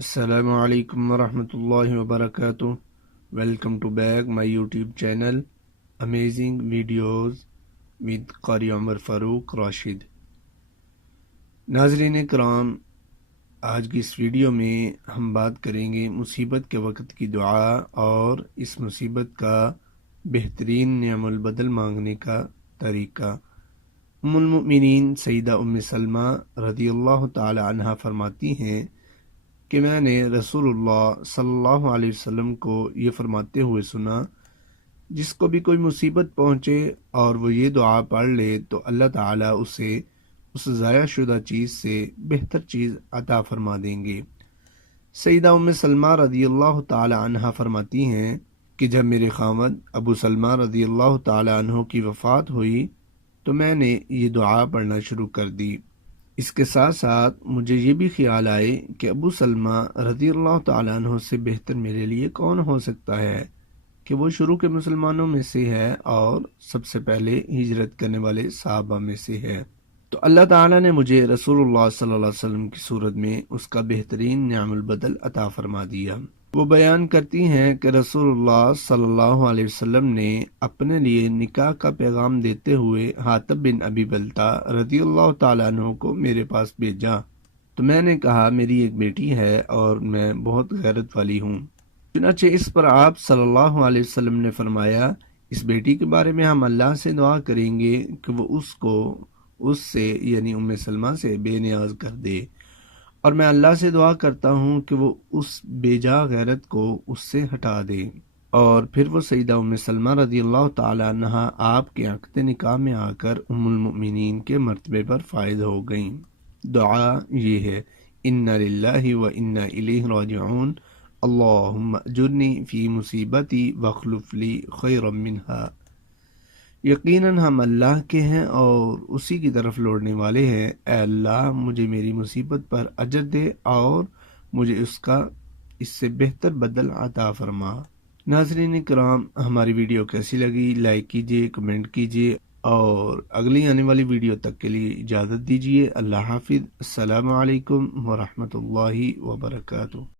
السلام علیکم ورحمۃ اللہ وبرکاتہ۔ Welcome to back my YouTube channel amazing videos with Qari Umar فاروق راشد۔ ناظرین کرام، آج کی اس ویڈیو میں ہم بات کریں گے مصیبت کے وقت کی دعا اور اس مصیبت کا بہترین نعم البدل مانگنے کا طریقہ۔ ام المؤمنین سیدہ ام سلمہ رضی اللہ تعالی عنہا فرماتی ہیں کہ میں نے رسول اللہ صلی اللہ علیہ وسلم کو یہ فرماتے ہوئے سنا، جس کو بھی کوئی مصیبت پہنچے اور وہ یہ دعا پڑھ لے تو اللہ تعالیٰ اسے اس ضائع شدہ چیز سے بہتر چیز عطا فرما دیں گے۔ سیدہ ام سلمہ رضی اللہ تعالی عنہ فرماتی ہیں کہ جب میرے خاوند ابو سلمہ رضی اللہ تعالی عنہ کی وفات ہوئی تو میں نے یہ دعا پڑھنا شروع کر دی۔ اس کے ساتھ ساتھ مجھے یہ بھی خیال آئے کہ ابو سلمہ رضی اللہ تعالیٰ عنہ سے بہتر میرے لیے کون ہو سکتا ہے کہ وہ شروع کے مسلمانوں میں سے ہے اور سب سے پہلے ہجرت کرنے والے صحابہ میں سے ہے۔ تو اللہ تعالیٰ نے مجھے رسول اللہ صلی اللہ علیہ وسلم کی صورت میں اس کا بہترین نعم البدل عطا فرما دیا۔ وہ بیان کرتی ہیں کہ رسول اللہ صلی اللہ علیہ وسلم نے اپنے لیے نکاح کا پیغام دیتے ہوئے حاتب بن ابی بلتہ رضی اللہ تعالیٰ عنہ کو میرے پاس بھیجا، تو میں نے کہا میری ایک بیٹی ہے اور میں بہت غیرت والی ہوں۔ چنانچہ اس پر آپ صلی اللہ علیہ وسلم نے فرمایا، اس بیٹی کے بارے میں ہم اللہ سے دعا کریں گے کہ وہ اس سے یعنی ام سلمہ سے بے نیاز کر دے، اور میں اللہ سے دعا کرتا ہوں کہ وہ اس بے جا غیرت کو اس سے ہٹا دے۔ اور پھر وہ سیدہ ام سلمہ رضی اللہ تعالی عنہا آپ کے عقد نکاح میں آ کر ام المؤمنین کے مرتبے پر فائز ہو گئیں۔ دعا یہ ہے، انا للہ و انا الیہ راجعون، اللہم اجرنی فی مصیبتی واخلف لی خیرا منہا۔ یقیناً ہم اللہ کے ہیں اور اسی کی طرف لوٹنے والے ہیں۔ اے اللہ، مجھے میری مصیبت پر اجر دے اور مجھے اس سے بہتر بدل عطا فرما۔ ناظرین کرام، ہماری ویڈیو کیسی لگی لائک کیجیے، کمنٹ کیجیے اور اگلی آنے والی ویڈیو تک کے لیے اجازت دیجیے۔ اللہ حافظ۔ السلام علیکم ورحمۃ اللہ وبرکاتہ۔